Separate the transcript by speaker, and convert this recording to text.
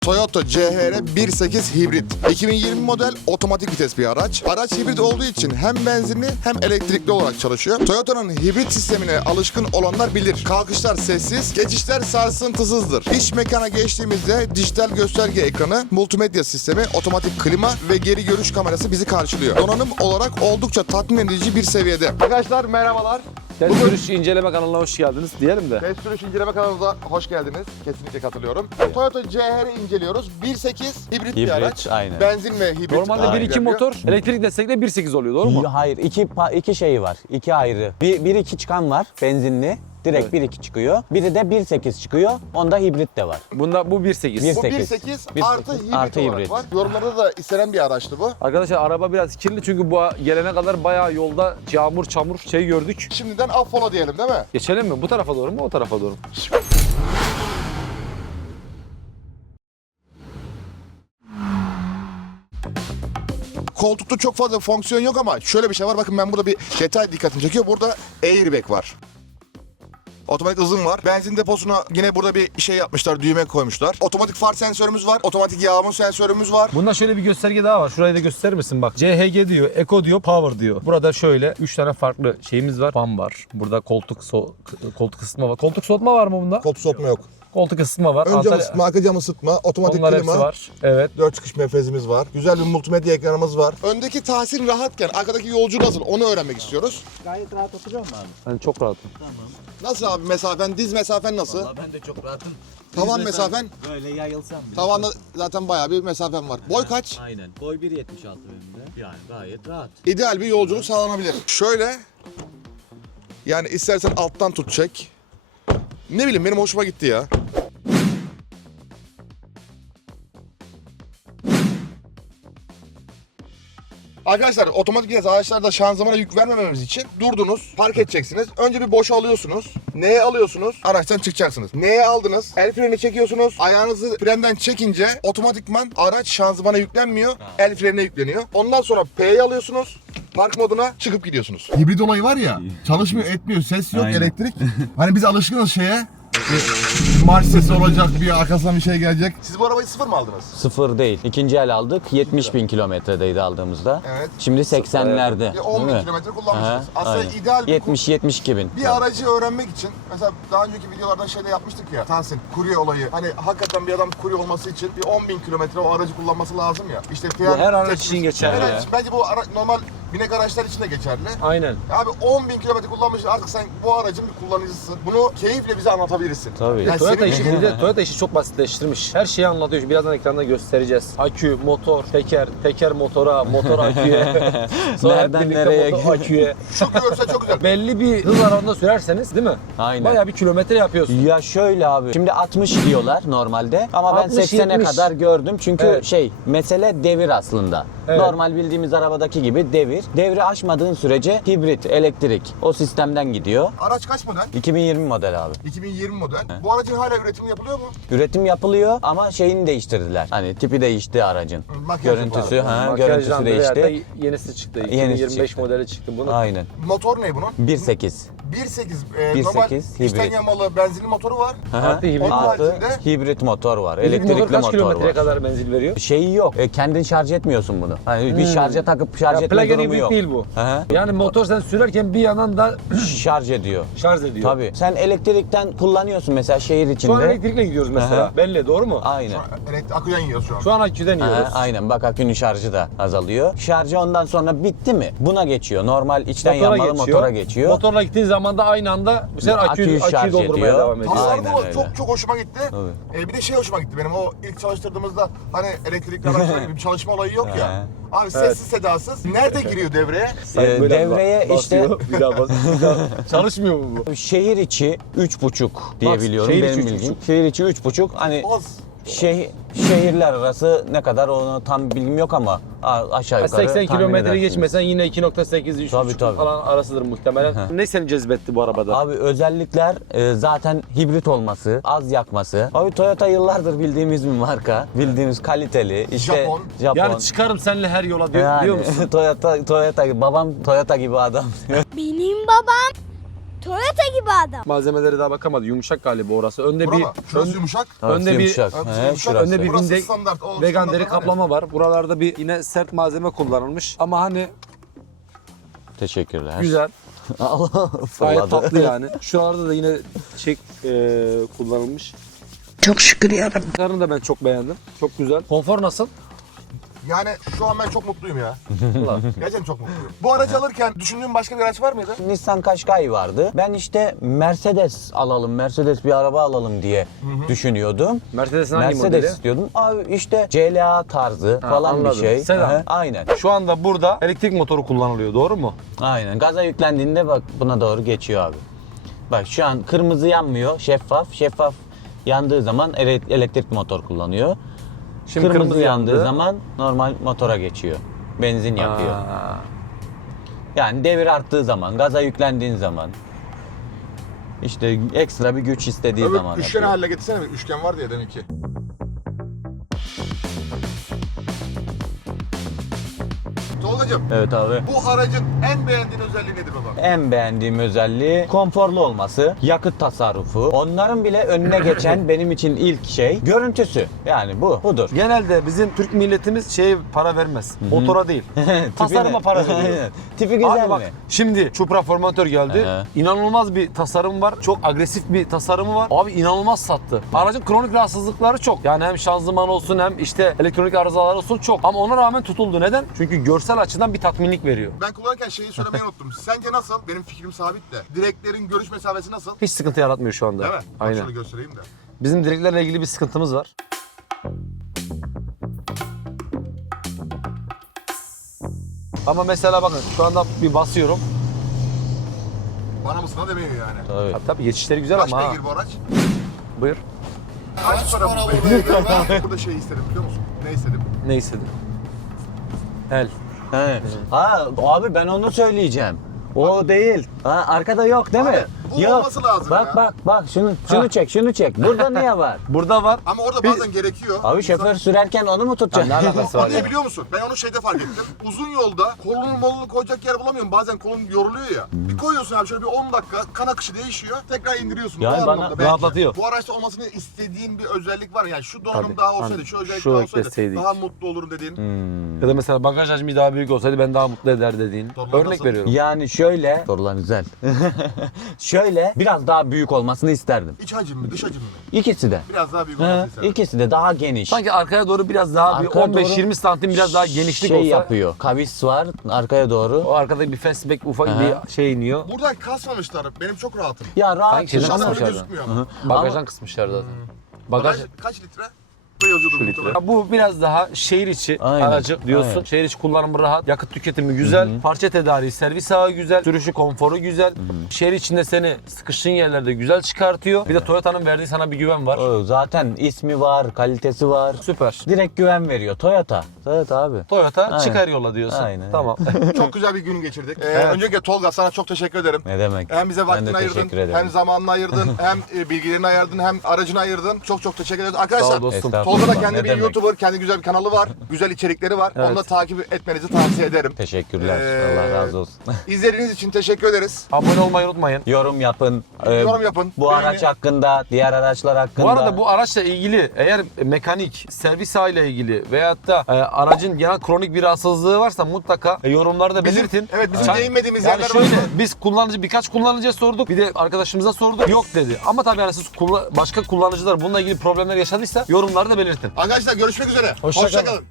Speaker 1: Toyota CHR 1.8 hibrit. 2020 model otomatik vites bir araç. Araç hibrit olduğu için hem benzinli hem elektrikli olarak çalışıyor. Toyota'nın hibrit sistemine alışkın olanlar bilir. Kalkışlar sessiz, geçişler sarsıntısızdır. İç mekana geçtiğimizde dijital gösterge ekranı, multimedya sistemi, otomatik klima ve geri görüş kamerası bizi karşılıyor. Donanım olarak oldukça tatmin edici bir seviyede. Arkadaşlar merhabalar.
Speaker 2: Test sürüş inceleme kanalına hoş geldiniz diyelim de.
Speaker 1: Test sürüş inceleme kanalımıza hoş geldiniz. Kesinlikle katılıyorum. Toyota CHR'i inceliyoruz. 1.8 hibrit bir araç.
Speaker 3: Aynen.
Speaker 1: Benzin ve hibrit.
Speaker 2: Normalde 1.2 motor, elektrik destekle 1.8 oluyor, doğru mu?
Speaker 3: Hayır, iki şeyi var. İki ayrı. Bir iki çıkan var benzinli. Direkt 1.2 çıkıyor. Biri de 1.8 çıkıyor. Onda hibrit de var.
Speaker 2: Bunda bu 1.8.
Speaker 1: Bu 1.8 artı hibrit
Speaker 3: Artı
Speaker 1: olarak
Speaker 3: hibrit.
Speaker 1: var. Yorumlarda da istenen bir araçtı bu.
Speaker 2: Arkadaşlar araba biraz kirli çünkü bu gelene kadar bayağı yolda yağmur, çamur gördük.
Speaker 1: Şimdiden affola diyelim değil mi?
Speaker 2: Geçelim mi? Bu tarafa doğru mu, o tarafa doğru mu?
Speaker 1: Koltukta çok fazla fonksiyon yok ama şöyle bir şey var. Bakın ben burada bir detay dikkatimi çekiyor. Burada airbag var. Otomatik hızım var. Benzin deposuna yine burada bir şey yapmışlar, düğme koymuşlar. Otomatik far sensörümüz var. Otomatik yağmur sensörümüz var.
Speaker 2: Bunda şöyle bir gösterge daha var. Şurayı da gösterir misin bak. CHG diyor, Eco diyor, Power diyor. Burada şöyle 3 tane farklı şeyimiz var. Fan var. Burada koltuk ısıtma var. Koltuk soğutma var mı bunda?
Speaker 1: Koltuk soğutma yok.
Speaker 2: Koltuk ısıtma var.
Speaker 1: Ön cam ısıtma, arka cam ısıtma, otomatik
Speaker 2: Onlar
Speaker 1: klima.
Speaker 2: hepsi var. Evet.
Speaker 1: 4 çıkış menfezimiz var. Güzel bir multimedya ekranımız var. Öndeki tahsin rahatken arkadaki yolcu nasıl? Onu öğrenmek istiyoruz.
Speaker 4: Gayet rahat oturuyor mu abi?
Speaker 2: Ben çok rahatım.
Speaker 4: Tamam.
Speaker 1: Nasıl abi mesafen, diz mesafen nasıl?
Speaker 4: Vallahi ben de çok rahatım.
Speaker 1: Tavan
Speaker 4: Biz
Speaker 1: mesafen?
Speaker 4: Böyle yayılsam bile.
Speaker 1: Tavanda zaten bayağı bir mesafen var. Boy kaç?
Speaker 4: Aynen. Boy 1.76 benim de. Yani gayet rahat.
Speaker 1: İdeal bir yolculuk sağlanabilir. Şöyle, yani istersen alttan tut çek. Ne bileyim benim hoşuma gitti ya. Arkadaşlar otomatik vites araçlarda şanzımana yük vermememiz için durdunuz, park edeceksiniz. Önce bir boşa alıyorsunuz. Neye alıyorsunuz? Araçtan çıkacaksınız. Neye aldınız? El freni çekiyorsunuz. Ayağınızı frenden çekince otomatikman araç şanzımana yüklenmiyor. El frenine yükleniyor. Ondan sonra P'yi alıyorsunuz. Park moduna çıkıp gidiyorsunuz. Hibrit olayı var ya, çalışmıyor etmiyor, ses yok,
Speaker 4: Aynen.
Speaker 1: elektrik. Hani biz alışkınız şeye. Marş sesi olacak, bir arkasından bir şey gelecek. Siz bu arabayı sıfır mı aldınız?
Speaker 3: Sıfır değil. İkinci el aldık. 70 bin kilometredeydi aldığımızda.
Speaker 1: Evet.
Speaker 3: Şimdi 80'lerde.
Speaker 1: 10 bin kilometre kullanmışsınız. Aslında
Speaker 3: Aynen.
Speaker 1: ideal bir
Speaker 3: 70-72 bin.
Speaker 1: Bir aracı öğrenmek için, mesela daha önceki videolarda şeyde yapmıştık ya, Tahsin, kurye olayı. Hani hakikaten bir adam kurye olması için bir 10 bin kilometre o aracı kullanması lazım ya. İşte fiyat
Speaker 2: her araç
Speaker 1: tespit-
Speaker 2: için geçerli
Speaker 1: Evet,
Speaker 2: ya.
Speaker 1: bence bu normal binek araçlar için de geçerli.
Speaker 2: Aynen.
Speaker 1: Abi 10 bin kilometre kullanmışsın, artık sen bu aracın bir kullanıcısın. Bunu keyifle bize anlatabilirsin.
Speaker 3: Tabii.
Speaker 1: Yani
Speaker 2: Toyota
Speaker 1: senin
Speaker 2: işi,
Speaker 1: için-
Speaker 2: bir de Toyota işi çok basitleştirmiş. Her şeyi anlatıyor. Birazdan ekranda göstereceğiz. Akü, motor, teker motora, motor aküye. Sonra hep
Speaker 3: Nereden
Speaker 2: birlikte
Speaker 3: nereye
Speaker 2: motor aküye.
Speaker 1: Şu görse çok güzel.
Speaker 2: Belli bir hız aralığında sürerseniz değil mi?
Speaker 3: Aynen.
Speaker 2: Bayağı bir kilometre yapıyorsun.
Speaker 3: Ya şöyle abi. Şimdi 60 diyorlar normalde ama ben
Speaker 2: 60,
Speaker 3: 80'e
Speaker 2: 70.
Speaker 3: kadar gördüm. Çünkü
Speaker 2: Evet.
Speaker 3: mesele devir aslında.
Speaker 2: Evet.
Speaker 3: Normal bildiğimiz arabadaki gibi devir. Devri aşmadığın sürece hibrit, elektrik o sistemden gidiyor.
Speaker 1: Araç kaç model?
Speaker 3: 2020 model abi.
Speaker 1: 2020 model. Bu aracın hala üretimi yapılıyor mu?
Speaker 3: Üretim yapılıyor ama şeyini değiştirdiler. Hani tipi değişti aracın.
Speaker 1: Makyaj
Speaker 3: Görüntüsü,
Speaker 1: yapıyorlar.
Speaker 3: görüntüsü
Speaker 2: Makyajlandı veyahut da
Speaker 3: değişti.
Speaker 2: yenisi çıktı.
Speaker 3: Yenisi
Speaker 2: 2025
Speaker 3: çıktı.
Speaker 2: modeli çıktı bunun.
Speaker 3: Aynen.
Speaker 1: Motor ne bunun?
Speaker 3: 1.8.
Speaker 1: 1.8
Speaker 3: 1.8
Speaker 1: normal
Speaker 3: hibrit.
Speaker 1: içten yanmalı benzinli motoru var.
Speaker 2: Artı hibrit.
Speaker 1: Onun
Speaker 3: Artı
Speaker 1: haricinde-
Speaker 3: hibrit motor var.
Speaker 2: Elektrikli
Speaker 3: Elektrikli
Speaker 2: motor kaç
Speaker 3: motor
Speaker 2: kilometreye
Speaker 3: var.
Speaker 2: kadar menzil veriyor?
Speaker 3: Şeyi yok. Kendin şarj etmiyorsun bunu. Hani bir şarja takıp şarj
Speaker 2: Ya
Speaker 3: etme
Speaker 2: plug-in
Speaker 3: durumu
Speaker 2: hibrit
Speaker 3: yok.
Speaker 2: değil bu.
Speaker 3: Hı hı.
Speaker 2: Yani motor sen sürerken bir yandan da
Speaker 3: Şarj ediyor.
Speaker 2: şarj ediyor.
Speaker 3: Tabii. Sen elektrikten kullanıyorsun mesela şehir
Speaker 2: Şu an
Speaker 3: içinde.
Speaker 2: elektrikle gidiyoruz mesela.
Speaker 3: Aha.
Speaker 2: Belli, doğru mu?
Speaker 3: Aynen.
Speaker 1: Aküden yiyoruz şu an.
Speaker 2: Şu an aküden
Speaker 3: Aha,
Speaker 2: yiyoruz.
Speaker 3: aynen. Bak akünün şarjı da azalıyor. Şarjı ondan sonra bitti mi? Buna geçiyor. Normal içten
Speaker 2: Motora
Speaker 3: yanmalı
Speaker 2: geçiyor.
Speaker 3: motora geçiyor.
Speaker 2: Motorla gittiğin zaman da aynı anda bu sefer
Speaker 3: Aküyü
Speaker 2: aküyü
Speaker 3: şarj
Speaker 2: doldurmaya
Speaker 3: ediyor.
Speaker 2: devam ediyor.
Speaker 3: Aynen
Speaker 1: Tasarrufu
Speaker 3: öyle.
Speaker 1: çok hoşuma gitti.
Speaker 3: Tabii.
Speaker 1: Bir de şey hoşuma gitti benim, o ilk çalıştırdığımızda hani elektrikli araçlar gibi bir çalışma olayı yok ya. Abi sessiz sedasız. Nerede giriyor devreye?
Speaker 2: Sanki böyle
Speaker 3: Devreye
Speaker 2: basıyor, bir daha bas. Bir daha. Çalışmıyor mu bu?
Speaker 3: Şehir içi 3,5 diye
Speaker 2: Bak,
Speaker 3: biliyorum
Speaker 2: şehir
Speaker 3: benim
Speaker 2: içi
Speaker 3: bildiğim.
Speaker 2: 3,5.
Speaker 3: Şehir içi 3,5. Hani
Speaker 1: Az.
Speaker 3: şehirler arası ne kadar onu tam bilgim yok ama aşağı yukarı
Speaker 2: 80
Speaker 3: tahmin
Speaker 2: kilometre
Speaker 3: edersiniz.
Speaker 2: geçmesen yine 2.8 3.5
Speaker 3: Tabii.
Speaker 2: falan arasıdır muhtemelen. Ne seni cezbetti bu arabada?
Speaker 3: Abi özellikler zaten hibrit olması, az yakması. Abi Toyota yıllardır bildiğimiz bir marka. Bildiğimiz kaliteli. İşte
Speaker 1: Japon.
Speaker 2: Yani çıkarım seninle her yola diyor,
Speaker 3: Yani
Speaker 2: diyor musun?
Speaker 3: Toyota babam Toyota gibi adam.
Speaker 5: Benim babam Toyota gibi adam.
Speaker 2: Malzemeleri daha bakamadı. Yumuşak galiba orası. Önde
Speaker 1: Bura
Speaker 2: bir
Speaker 1: mı? Şurası yumuşak.
Speaker 2: önde bir
Speaker 3: yumuşak.
Speaker 1: Evet,
Speaker 3: He,
Speaker 1: yumuşak.
Speaker 3: şurası.
Speaker 2: önde bir
Speaker 1: Burası
Speaker 2: vindek
Speaker 1: standart. O
Speaker 2: vegan
Speaker 1: standart
Speaker 2: deri
Speaker 1: var
Speaker 2: kaplama var. Buralarda bir yine sert malzeme kullanılmış. Ama hani
Speaker 3: Teşekkürler.
Speaker 2: güzel.
Speaker 3: Allah
Speaker 2: Gayet
Speaker 3: fırladı.
Speaker 2: tatlı yani. Şuralarda da yine çek kullanılmış.
Speaker 6: Çok şükür yarabbim.
Speaker 2: Bunların da ben çok beğendim. Çok güzel. Konfor nasıl?
Speaker 1: Yani şu an ben çok mutluyum ya.
Speaker 2: Ulan.
Speaker 1: Gerçekten çok mutluyum. Bu aracı alırken düşündüğün başka bir araç var mıydı?
Speaker 3: Nissan Qashqai vardı. Ben işte Mercedes alalım, Mercedes bir araba alalım diye düşünüyordum.
Speaker 2: Mercedes'in hangi
Speaker 3: Mercedes
Speaker 2: modeli?
Speaker 3: istiyordum. Abi işte CLA tarzı falan bir
Speaker 2: anladım.
Speaker 3: şey.
Speaker 2: Sedan.
Speaker 3: Hı hı, aynen.
Speaker 2: Şu anda burada elektrik motoru kullanılıyor, doğru mu?
Speaker 3: Aynen. Gaza yüklendiğinde bak buna doğru geçiyor abi. Bak şu an kırmızı yanmıyor, şeffaf. Şeffaf yandığı zaman elektrik motor kullanıyor.
Speaker 2: Şimdi
Speaker 3: Kırmızı yandığı
Speaker 2: yandı.
Speaker 3: zaman normal motora geçiyor. Benzin yapıyor.
Speaker 2: Aa.
Speaker 3: Yani devir arttığı zaman, gaza yüklendiğin zaman, işte ekstra bir güç istediği
Speaker 1: Öbür
Speaker 3: zaman
Speaker 1: üçgeni
Speaker 3: yapıyor.
Speaker 1: haline getirsene. Üçgen var diye demek ki. Tolgacığım,
Speaker 3: Evet abi.
Speaker 1: bu aracın en beğendiğin özelliği nedir baba?
Speaker 3: En beğendiğim özelliği konforlu olması, yakıt tasarrufu. Onların bile önüne geçen benim için ilk şey görüntüsü. Yani budur.
Speaker 2: Genelde bizim Türk milletimiz şeye para vermez. Motora değil. Tasarıma
Speaker 3: Tipi
Speaker 2: para
Speaker 3: ne?
Speaker 2: veriyor.
Speaker 3: Aynen. Tipi güzel
Speaker 2: Abi bak
Speaker 3: mi?
Speaker 2: şimdi Supra Formator geldi.
Speaker 3: Aha.
Speaker 2: İnanılmaz bir tasarım var. Çok agresif bir tasarımı var. Abi inanılmaz sattı. Aracın kronik rahatsızlıkları çok. Yani hem şanzıman olsun hem işte elektronik arızalar olsun çok. Ama ona rağmen tutuldu. Neden? Çünkü görsel açıdan bir tatminlik veriyor.
Speaker 1: Ben kullanırken şeyi söylemeyi unuttum. Sence nasıl? Benim fikrim sabit de. Direklerin görüş mesafesi nasıl?
Speaker 2: Hiç sıkıntı yaratmıyor şu anda.
Speaker 1: Değil mi? Bak
Speaker 2: Aynen.
Speaker 1: şöyle göstereyim de.
Speaker 2: Bizim direklerle ilgili bir sıkıntımız var. Ama mesela bakın şu anda bir basıyorum.
Speaker 1: Bana mısın demiyor yani.
Speaker 3: Tabii.
Speaker 2: Tabii geçişleri güzel
Speaker 1: Kaç
Speaker 2: ama ha.
Speaker 1: beygir bu araç?
Speaker 2: Buyur.
Speaker 1: Kaç para bu beygir? Ben burada şey istedim biliyor musun? Ne istedim?
Speaker 2: Ne istedin? El.
Speaker 3: He. Ha abi ben onu söyleyeceğim. O değil. Ha, arkada yok değil mi?
Speaker 1: Abi, bu
Speaker 3: yok.
Speaker 1: olması lazım
Speaker 3: bak,
Speaker 1: ya.
Speaker 3: Bak şunu çek şunu çek. Burada niye var?
Speaker 2: Burada var.
Speaker 1: Ama orada bazen gerekiyor.
Speaker 3: Abi şoför sürerken onu mu tutacaksın?
Speaker 2: Ne alakası
Speaker 1: O
Speaker 2: var
Speaker 1: niye
Speaker 2: ya?
Speaker 1: biliyor musun? Ben onu şeyde fark ettim. Uzun yolda kolunu koyacak yer bulamıyorum. Bazen kolun yoruluyor ya. Bir koyuyorsun abi şöyle bir 10 dakika kan akışı değişiyor. Tekrar indiriyorsun.
Speaker 3: Yani
Speaker 1: O
Speaker 3: bana
Speaker 1: anlamda belki.
Speaker 2: rahatlatıyor.
Speaker 1: Bu araçta olmasını istediğin bir özellik var. Yani şu donanım
Speaker 2: Tabii.
Speaker 1: daha olsaydı,
Speaker 2: Hani
Speaker 1: şu özellik
Speaker 2: şu
Speaker 1: daha olsaydı
Speaker 2: ekleseydik.
Speaker 1: daha mutlu olurum dediğin.
Speaker 2: Ya da mesela bagaj hacmi daha büyük olsaydı ben daha mutlu eder dediğin.
Speaker 1: Sorular
Speaker 2: Örnek
Speaker 1: nasıl?
Speaker 2: veriyorum.
Speaker 3: Yani şöyle. Sorular güzel. Şöyle biraz daha büyük olmasını isterdim.
Speaker 1: İç hacim mi, dış hacim mi?
Speaker 3: İkisi de.
Speaker 1: Biraz daha büyük
Speaker 3: He,
Speaker 1: olmasını isterim.
Speaker 3: ikisi de daha geniş.
Speaker 2: Sanki arkaya doğru biraz daha bir
Speaker 3: Arkaya
Speaker 2: 15-20
Speaker 3: doğru
Speaker 2: santim biraz daha genişlik
Speaker 3: şey
Speaker 2: olsa.
Speaker 3: yapıyor. Kavis var arkaya doğru.
Speaker 2: O arkada bir fastback ufak
Speaker 3: Aha.
Speaker 2: bir şey iniyor.
Speaker 1: Buradan kasmamışlar. Benim çok rahatım.
Speaker 3: Ya rahat.
Speaker 2: Sanki şeyden
Speaker 1: Dışarıdan
Speaker 2: kısmışlar
Speaker 1: öyle
Speaker 2: zaten.
Speaker 1: gözükmüyor ama.
Speaker 2: Bagajdan kısmışlar zaten. Bagaj
Speaker 1: Bagaj kaç litre? Burada yazıyordur muhtemelen.
Speaker 2: Ya bu biraz daha şehir içi
Speaker 3: Aynen,
Speaker 2: aracı diyorsun.
Speaker 3: aynen.
Speaker 2: Şehir içi kullanımı rahat, yakıt tüketimi güzel, parça tedariği, servis ağı güzel, sürüşü konforu güzel. Şehir içinde seni sıkıştığın yerlerde güzel çıkartıyor. Bir de Toyota'nın verdiği sana bir güven var.
Speaker 3: O, zaten ismi var, kalitesi var.
Speaker 2: Süper.
Speaker 3: Direkt güven veriyor. Toyota. Toyota abi.
Speaker 2: Toyota
Speaker 3: Aynen.
Speaker 2: çıkar yola diyorsun.
Speaker 3: Aynen.
Speaker 2: Tamam.
Speaker 1: Çok güzel bir gün geçirdik. Öncelikle Tolga sana çok teşekkür ederim.
Speaker 3: Ne demek?
Speaker 1: Hem bize
Speaker 3: Ben
Speaker 1: vaktini
Speaker 3: de
Speaker 1: ayırdın,
Speaker 3: teşekkür ederim.
Speaker 1: hem zamanını ayırdın, hem bilgilerini ayırdın, hem aracını ayırdın. Çok çok teşekkür ederiz.
Speaker 2: Sağ ol
Speaker 1: Arkadaşlar,
Speaker 2: dostum.
Speaker 3: Estağfurullah.
Speaker 1: Tolga da kendi
Speaker 3: Ne
Speaker 1: bir
Speaker 3: demek?
Speaker 1: YouTuber, kendi güzel bir kanalı var. Güzel içerikleri var.
Speaker 2: Evet.
Speaker 1: Onu da takip etmenizi tavsiye ederim.
Speaker 3: Teşekkürler.
Speaker 1: Ee,
Speaker 3: Allah razı olsun.
Speaker 1: İzlediğiniz için teşekkür ederiz.
Speaker 2: Abone olmayı unutmayın.
Speaker 3: Yorum yapın.
Speaker 1: Yorum yapın.
Speaker 3: Bu
Speaker 1: Beğeni.
Speaker 3: araç hakkında, diğer araçlar hakkında.
Speaker 2: Bu arada bu araçla ilgili eğer mekanik, servis ağıyla ilgili veyahut da aracın genel kronik bir rahatsızlığı varsa mutlaka yorumlarda
Speaker 1: Bizim-
Speaker 2: belirtin.
Speaker 1: evet, bizim
Speaker 2: Yani-
Speaker 1: değinmediğimiz
Speaker 2: yani
Speaker 1: yerler
Speaker 2: şöyle,
Speaker 1: oldu.
Speaker 2: biz birkaç kullanıcıya sorduk. Bir de arkadaşımıza sorduk. Yok dedi. Ama tabii yani siz başka kullanıcılar bununla ilgili problemler yaşadıysa yorumlarda belirtin.
Speaker 1: Arkadaşlar görüşmek üzere.
Speaker 2: Hoşça kalın.
Speaker 1: kalın.